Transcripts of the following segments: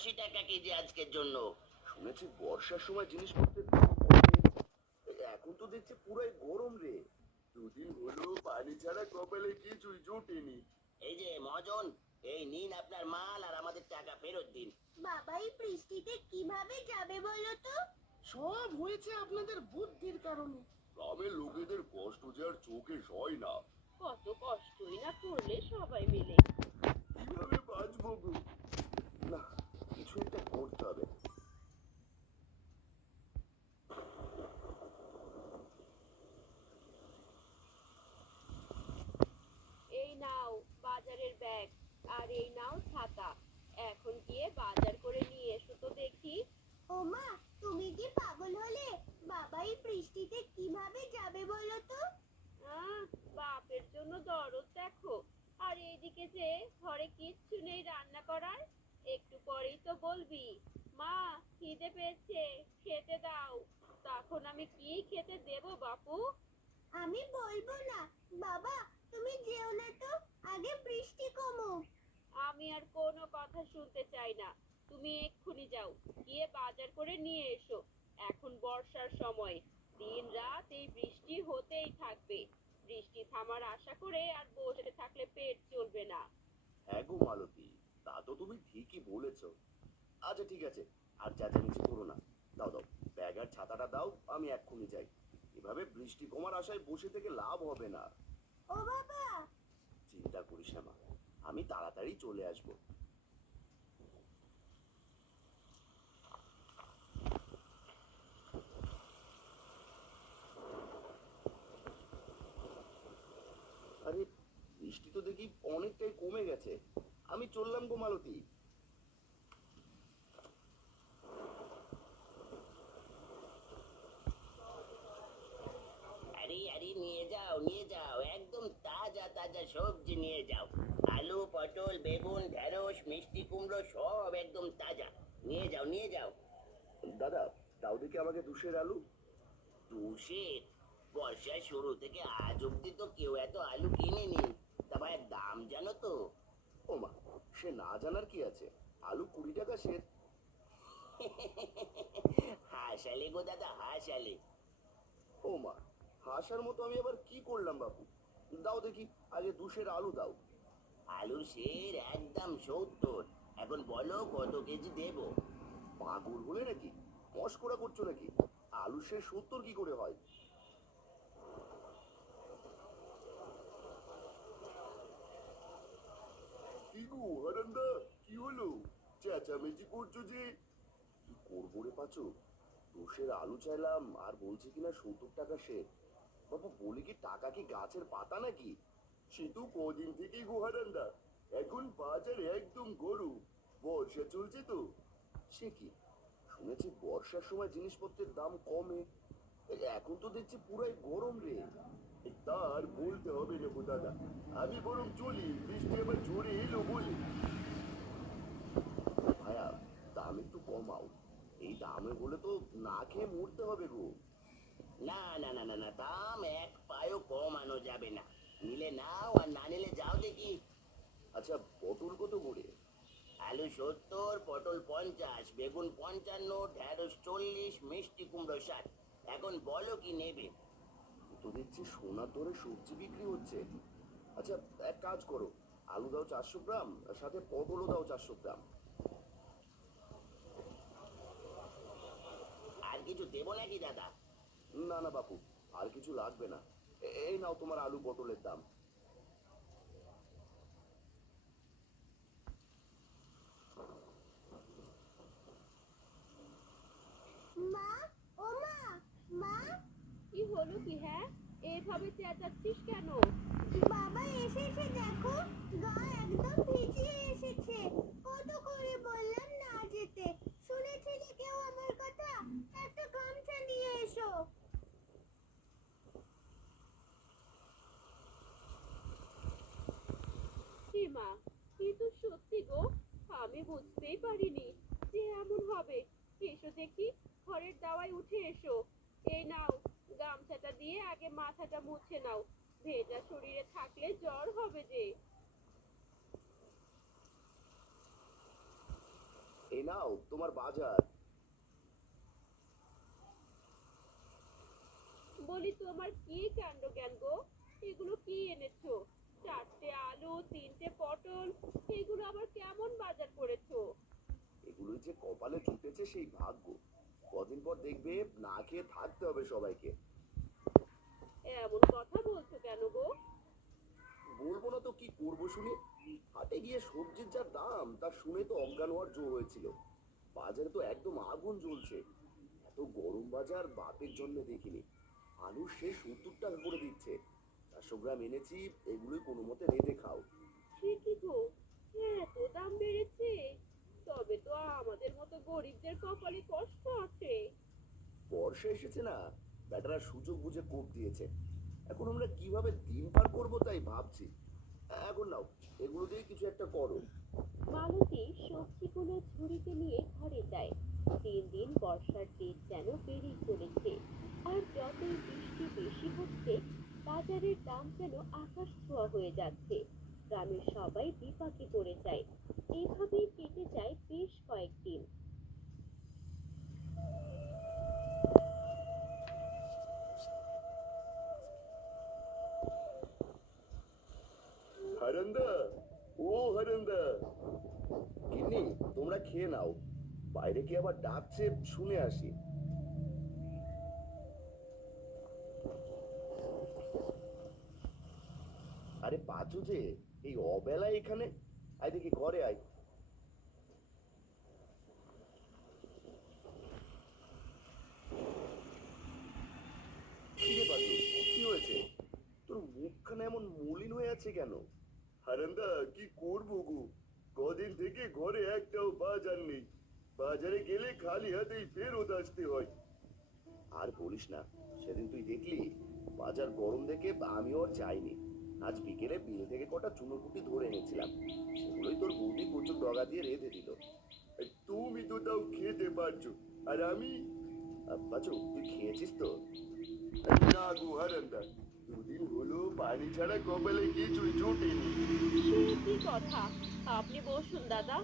80 টাকা কেজি আজকের জন্য। শুনেছি বর্ষার সময় জিনিসপত্রের দাম কমে। এখন তো দেখছি পুরাই গরম রে। দুদিন হলো পানি ছাড়া কপালে কিছুই জোটেনি। এই যে মহাজন, এই নিন আপনার মাল আর আমাদের টাকা ফেরত দিন। বাবা এই বৃষ্টিতে কিভাবে যাবে বলো তো? সব হয়েছে আপনাদের বুদ্ধির কারণে। গ্রামের লোকেদের কষ্ট যে আর চোখে সয় না। কত কষ্টই না করলে সবাই মিলে। কিভাবে বাঁচবো গো? না, কিছু একটা করতে হবে। এই নাও বাজারের ব্যাগ, আর এই নাও ছাতা। এখন গিয়ে বাজার করে নিয়ে এসো তো দেখি। ও মা, তুমি কি পাগল হলে? বাবা এই বৃষ্টিতে কিভাবে যাবে বলো তো? আহ, বাপের জন্য দরদ দেখো। আর এইদিকে যে ঘরে কিচ্ছু নেই রান্না করার। একটু পরেই তো বলবি, মা খিদে পেয়েছে, খেতে দাও। তখন আমি কি খেতে দেব বাপু? আমি বলবো না। বাবা তুমি যেও না তো, আগে বৃষ্টি কমুক। আমি আর কোনো কথা শুনতে চাই না। তুমি এক্ষুনি যাও, গিয়ে বাজার করে নিয়ে এসো। এখন বর্ষার সময়, দিন রাত এই বৃষ্টি হতেই থাকবে। বৃষ্টি থামার আশা করে আর বসে থাকলে পেট চলবে না। হ্যাঁ গো মালতী, তা তো তুমি ঠিকই বলেছ। আচ্ছা ঠিক আছে, আর চেঁচামেচি করো না। দাও দাও, ব্যাগ আর ছাতাটা দাও, আমি এক্ষুনি যাই। এভাবে বৃষ্টি কমার আশায় বসে থেকে লাভ হবে না। ও বাবা, চিন্তা করিস না মা, আমি তাড়াতাড়ি চলে আসবো। আরে, বৃষ্টি তো দেখি অনেকটাই কমে গেছে। আমি চললাম গো মালতী। আরে আরে, নিয়ে যাও নিয়ে যাও, একদম তাজা তাজা সবজি নিয়ে যাও। আলু, পটল, বেগুন, ঢেঁড়স, মিষ্টি কুমড়ো সব একদম তাজা। নিয়ে যাও নিয়ে যাও। দাদা, দাও দেখি আমাকে দুশের আলু। তুষের, বর্ষার শুরু থেকে আজ অব্দি তো কেউ এত আলু কিনেনি। তা ভাইয়ের দাম জানো তো? ও মা, সে না জানার কি আছে? আলু 20 টাকা সের। হাসালে গো দাদা, হাসালে। ও মা, হাসার মতো আমি আবার কি করলাম বাবু? দাও দেখি, আগে দুশের আলু দাও। আলুর সের একদম 70। এখন বলো কত কেজি দেবো? পাগল হলে নাকি? মস্করা করছো নাকি? আলু সে 70 কি করে হয়? কি গো হারান্দা, কি হলো? চেঁচামেচি করছো যে? কি করবো রে পাচু? দুশের আলু চাইলাম আর বলছে কিনা 70 টাকা সের। বাবা বলি কি, টাকা কি গাছের পাতা নাকি? সে তো কদিন থেকেই গো হারান্দা। এখন বাজার একদম গরম। বর্ষা চলছে তো। সে কি, শুনেছি বর্ষার সময় জিনিসপত্রের দাম কমে। এখন তো দেখছি পুরাই গরম রে। তার বলতে হবে না গো দাদা, আমি বরং চলি, বৃষ্টি আবার জোরে এলো বলে। ভাইয়া, দাম একটু কমাও। এই দামে বলে তো না খেয়ে মরতে হবে গো। না না না না না, দাম এক পায়ও কমানো যাবে না। নিলে নাও আর না নিলে যাও দেখি। আচ্ছা, পটল কত করে? আলু 70, পটল 50, বেগুন 55, ঢেঁড়স 40, মিষ্টি কুমড়ো 60। এখন বলো কি নেবে? তো দেখছি সোনার দরে সবজি বিক্রি হচ্ছে। আচ্ছা, এক কাজ করো, আলু দাও 400 গ্রাম, আর সাথে পটলও দাও 400 গ্রাম। আর কিছু দেবো নাকি দাদা? না না বাপু, আর কিছু লাগবে না। এই নাও তোমার আলু পটলের দাম। মা, ও মা, মা, কি হলো কি? হ্যাঁ, এভাবে চেঁচাচ্ছিস কেন? বাবা এসেছে দেখো, গা একদম ভিজিয়ে এসেছে। কত করে বললাম না যেতে, শুনেছিলে কেউ আমার কথা? একটা গামছা নিয়ে এসো। হে মা, কিন্তু সত্যি গো, আমি বুঝতেই পারিনি যে এমন হবে। এসো দেখি, ঘরের দাওয়ায় উঠে এসো। এই নাও, গামছাটা দিয়ে আগে মাথাটা মুছে নাও। ভেজা শরীরে থাকলে জ্বর হবে যে। এই নাও তোমার বাজার। বলি তোমার কি কাণ্ড জ্ঞান গো, এগুলো কি এনেছো? 4টে আলু, 3টে পটল, এগুলো আবার কেমন বাজার করেছো? এগুলোই যে কপালে জুটেছে সেই ভাগ্য। কদিন পর দেখবে না খেয়ে থাকতে হবে সবাইকে। এমন কথা বলছো কেন গো? বলবো না তো কি করবো শুনি। হাটে গিয়ে সবজির যা দাম তা শুনে তো অজ্ঞান হওয়ার জো হয়েছিল। বাজারে তো একদম আগুন জ্বলছে। এত গরম বাজার বাপের জন্য দেখিনি। আলু সে 70 টাকা করে দিচ্ছে। 400 গ্রাম এনেছি, এগুলোই কোনো মতে রেঁধে খাও। সে কি গো, এত দাম বেড়েছে? তবে তো আমাদের মতো গরিবদের কপালে কষ্ট আছে। বর্ষা এসেছে না, ব্যাটারা সুযোগ বুঝে কোপ দিয়েছে। এখন আমরা কিভাবে দিন পার করবো তাই ভাবছি। এখন নাও, এগুলো দিয়ে কিছু একটা করো। মালতী সবজিগুলো ঝুড়িতে নিয়ে ঘরে যায়। দিন দিন বর্ষার দিন যেন বেড়েই চলেছে। আর যতই বৃষ্টি বেশি হচ্ছে, বাজারের দাম যেন আকাশ ছোঁয়া হয়ে যাচ্ছে। গ্রামের সবাই বিপাকে পড়ে যায়। এইভাবেই কেটে যায় বেশ কয়েকদিন। হারান্দা, ও হারান্দা, গিন্নি তোমরা খেয়ে নাও। বাইরে কি আবার ডাকছে, শুনে আসি। আরে পাঁচু যে, এই অবেলায় এখানে? আয় দেখি ঘরে আয়। কিরে পাঁচু, কি হয়েছে? তোর মুখখানা এমন মলিন হয়ে আছে কেন? হারান্দা, কি করবো গো, কদিন থেকে ঘরে একটাও বাজার নেই। বাজারে গেলে খালি হাতেই ফেরত আসতে হয়। আর বলিস না, সেদিন তুই দেখলি বাজার গরম দেখে আমিও আর যাইনি। আজ বিকেলে বিল থেকে কটা চুনোপুটি ধরে এনেছিলাম, সেগুলোই তোর বৌদি কচুর ডগা দিয়ে রেঁধে দিল। তুমি তো তাও খেতে পারছো, আর আমি? বাচু, তুই খেয়েছিস তো? না গো হারান্দা, দুদিন হলো পানি ছাড়া কপালে কিছুই জোটেনি। সে কি কথা? আপনি বসুন দাদা,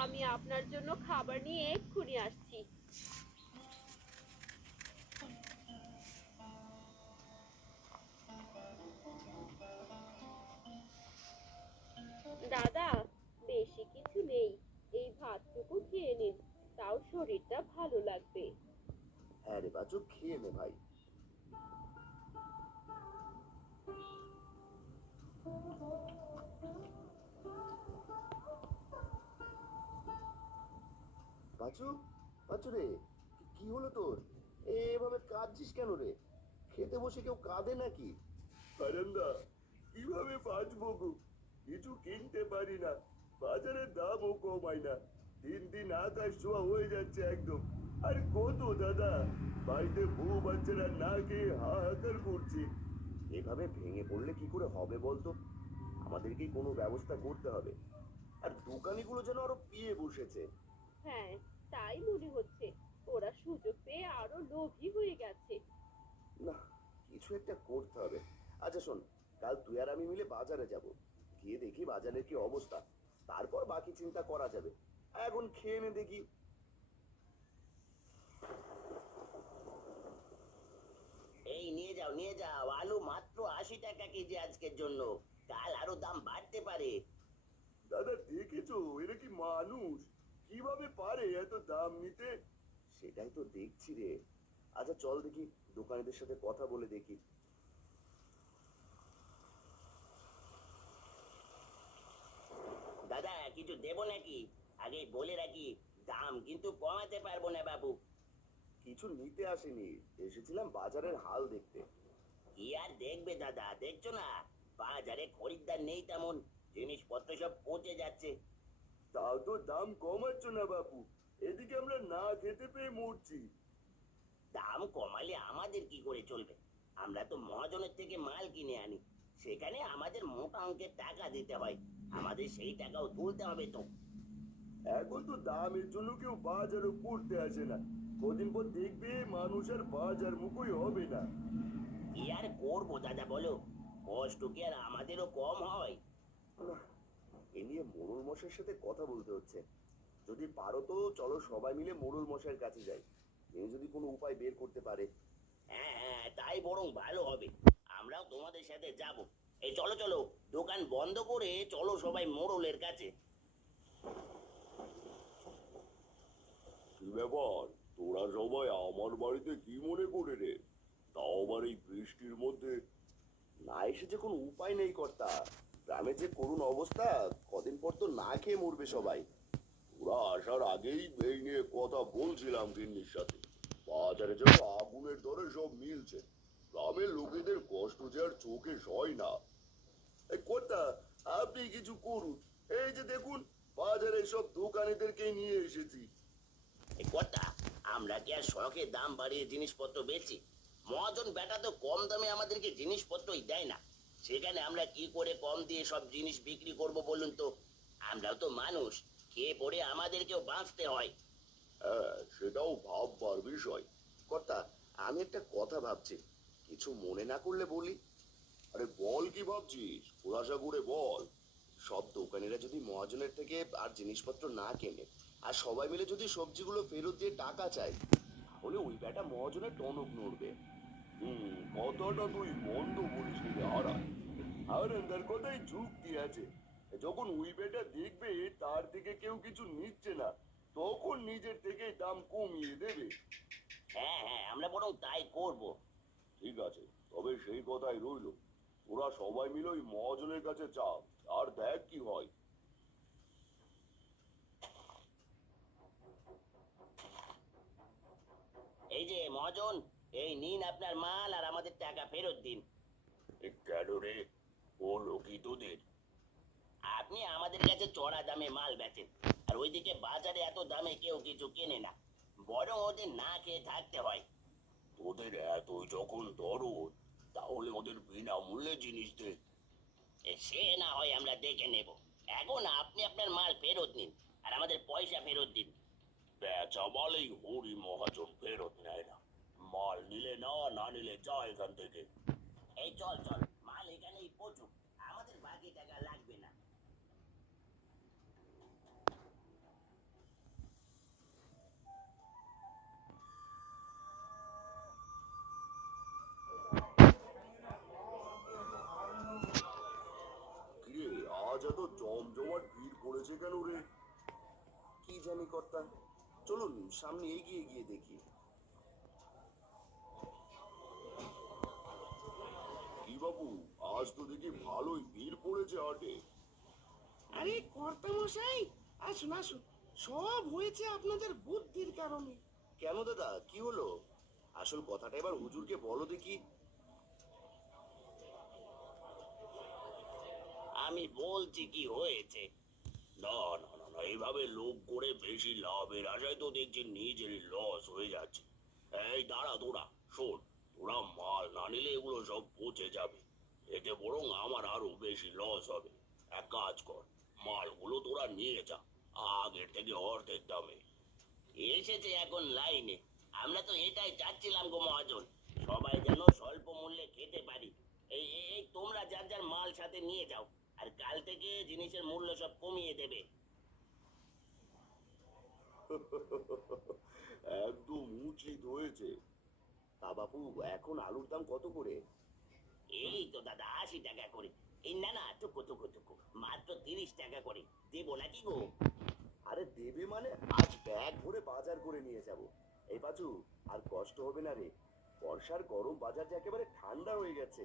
আমি আপনার জন্য খাবার নিয়ে এক্ষুনি আসছি। দাদা, বেশি কিছু নেই, এই ভাতটুকু খেয়ে নিন, তাও শরীরটা ভালো লাগবে। হ্যাঁ রে বাচু, খেয়ে নে ভাই। বাচু, বাচু রে, কি হলো তোর? এভাবে কাঁদছিস কেন রে? খেতে বসে কেউ কাঁদে নাকি? হারান্দা, কিভাবে বাঁচবো গো, কিছু কিনতে পারি না, বাজারের দামও কমায় না। দিন দিন আকাশ ছোঁয়া হয়ে যাচ্ছে একদম। আর কত দাদা, বাড়িতে বউ বাচ্চারা না খেয়ে হাহাকার করছি। এভাবে ভেঙে পড়লে কি করে হবে বলতো? আমাদেরকেই কোনো ব্যবস্থা করতে হবে। আর দোকানিগুলো যেন আরো পিয়ে বসেছে। হ্যাঁ, তাই মনে হচ্ছে। ওরা সুযোগ পেয়ে আরো লোভী হয়ে গেছে। না, কিছু একটা করতে হবে। আচ্ছা শোন, কাল তুই আর আমি মিলে বাজারে যাব, গিয়ে দেখি বাজারের কি অবস্থা, তারপর বাকি চিন্তা করা যাবে। এখন খেয়ে নে দেখি। এই নিয়ে যাও নিয়ে যাও, আলু মাত্র 80 টাকা কেজি আজকের জন্য। কাল আরো দাম বাড়তে পারে। দাদা দেখেছো, এরা কি মানুষ? কিভাবে পারে এত দাম নিতে? সেটাই তো দেখছি রে। আচ্ছা চল দেখি, দোকানিদের সাথে কথা বলে দেখি। দাদা, কিছু দেবো নাকি? আগে বলে রাখি, দাম কিন্তু কমাতে পারবো না বাবু। কিছু নিতে আসেনি, এসেছিলাম বাজারের হাল দেখতে। কি আর দেখবে দাদা, দেখছো না বাজারে খরিদ্দার নেই তেমন, জিনিসপত্র সব পচে যাচ্ছে। তাও তো দাম কমাচ্ছ না বাপু, এদিকে আমরা না খেতে পেয়ে মরছি। দাম কমালে আমাদের কি করে চলবে? আমরা তো মহাজনের থেকে মাল কিনে আনি, সেখানে আমাদের মোটা অঙ্কের টাকা দিতে হয়। আমাদের সেই টাকাও তুলতে হবে তো। এখন তো দামের জন্য কেউ বাজারও করতে আসে না। কদিন পর দেখবে মানুষ আর বাজার মুখই হবে না। কি আর করবো দাদা বলো, কষ্ট কি আর আমাদেরও কম হয়? না, এ নিয়ে মোড়ল মশাইয়ের সাথে কথা বলতে হচ্ছে। যদি পারো তো চলো সবাই মিলে মোড়ল মশাইয়ের কাছে যাই, তিনি যদি কোনো উপায় বের করতে পারে। হ্যাঁ হ্যাঁ, তাই বরং ভালো হবে। আমরাও তোমাদের সাথে যাব। এই চলো চলো, দোকান বন্ধ করে চলো সবাই মোড়লের কাছে। কি ব্যাপার, তোরা সবাই আমার বাড়িতে কি মনে করে রে? তাও আবার এই বৃষ্টির মধ্যে। না এসে যে কোনো উপায় নেই কর্তা, গ্রামে যে করুণ অবস্থা, কদিন পর তো না খেয়ে মরবে সবাই। ওরা আসার আগেই এই নিয়ে কথা বলছিলাম গিন্নির সাথে। বাজারে যেন আগুনের দরে সব মিলছে, গ্রামের লোকেদের কষ্ট যে আর চোখে সয় না। এই কর্তা, আপনি কিছু করুন। এই যে দেখুন, বাজারে সব দোকানিদেরকে নিয়ে এসেছি। এই কর্তা, আমরা কি আর শখে দাম বাড়িয়ে জিনিসপত্র বেচি? মহাজন বেটা তো কম দামে আমাদেরকে জিনিসপত্রই দেয় না, সেখানে আমরা কি করে কম দিয়ে সব জিনিস বিক্রি করব বলুন তো? আমরাও তো মানুষ, খেয়ে পড়ে আমাদেরকেও বাঁচতে হয়। হ্যাঁ, সেটাও ভাববার বিষয়। কর্তা, আমি একটা কথা ভাবছি, কিছু মনে না করলে বলি। আরে বল, কি ভাবছিস? খোলাসা করে বল। সব দোকানিরা যদি মহাজনের থেকে আর জিনিসপত্র না কেনে, আর সবাই মিলে যদি সবজিগুলো ফেরত দিয়ে টাকা চায়, তাহলে ওই বেটা মহাজনের টনক নড়বে। কথাটা তুই মন্দ বলিস নি রে হারান। হারান্দার কথাই যুক্তি আছে। যখন ওই বেটা দেখবে তার থেকে কেউ কিছু নিচ্ছে না, তখন নিজের থেকে দাম কমিয়ে দেবে। হ্যাঁ হ্যাঁ, আমরা বরং তাই করব। ঠিক আছে, তবে সেই কথাই রইলো, ওরা সবাই মিলে ওই মহাজনের কাছে চাপ, আর দেখ কি হয়। এই যে মহাজন, এই নিন আপনার মাল আর আমাদের টাকা ফেরত দিন। কেন রে, ও লোকি তোদের? আপনি আমাদের কাছে চড়া দামে মাল বেচেন, আর ওইদিকে বাজারে এত দামে কেউ কিছু কেনে না, বরং ওদের না খেয়ে থাকতে হয়। তোদের এতই যখন দরদ, তাহলে ওদের বিনামূল্যে জিনিস দে। সে না হয় আমরা দেখে নেব। এখন আপনি আপনার মাল ফেরত নিন আর আমাদের পয়সা ফেরত দিন। বেচা মালেই হরি মহাজন ফেরত নেয় না। মাল নিলে না, না নিলে যা এখান থেকে। এই চল চল, মাল এখানেই পচুক, আমাদের বাকি টাকা লাগবে না। কিরে, আজ এত জমজমাট ভিড় পড়েছে কেন রে? কি জানি কর্তা, চলুন সামনে এগিয়ে গিয়ে দেখি। কি বাবু, আজ তো দেখি ভালোই ভিড় পড়েছে হাটে। আরে কর্তা মশাই, আসুন আসুন, সব হয়েছে আপনাদের বুদ্ধির কারণে। কেন দাদা, কি হলো? আসল কথাটা এবার হুজুরকে বলো দেখি। আমি বলছি কি হয়েছে। না না না না, এইভাবে লোভ করে বেশি লাভের আশায় তো দেখছি নিজেরই লস হয়ে যাচ্ছে। এই দাঁড়া তোরা, শোন, তোরা মাল না নিলে এগুলো সব পচে যাবে, এতে বরং আমার আরো বেশি লস হবে। এক কাজ কর, মালগুলো তোরা নিয়ে যা, আগের থেকে অর্ধেক দামে। এসেছে এখন লাইনে, আমরা তো এটাই চাচ্ছিলাম গো মহাজন, সবাই যেন স্বল্প মূল্যে খেতে পারি। এই তোমরা যার যার মাল সাথে নিয়ে যাও, আর কাল থেকে জিনিসের মূল্য সব কমিয়ে দেবে। একদম উচিত হয়েছে। তা বাপু, এখন আলুর দাম কত করে? এই তো দাদা 80 টাকা করে। এই না না, টুকু টুকু টুকু, মাত্র 30 টাকা করে। দেবো নাকি গো? আরে দেবে মানে, আজ ব্যাগ ভরে বাজার করে নিয়ে যাব। এই বাজু, আর কষ্ট হবে না রে, বর্ষার গরম বাজার যে একেবারে ঠান্ডা হয়ে গেছে।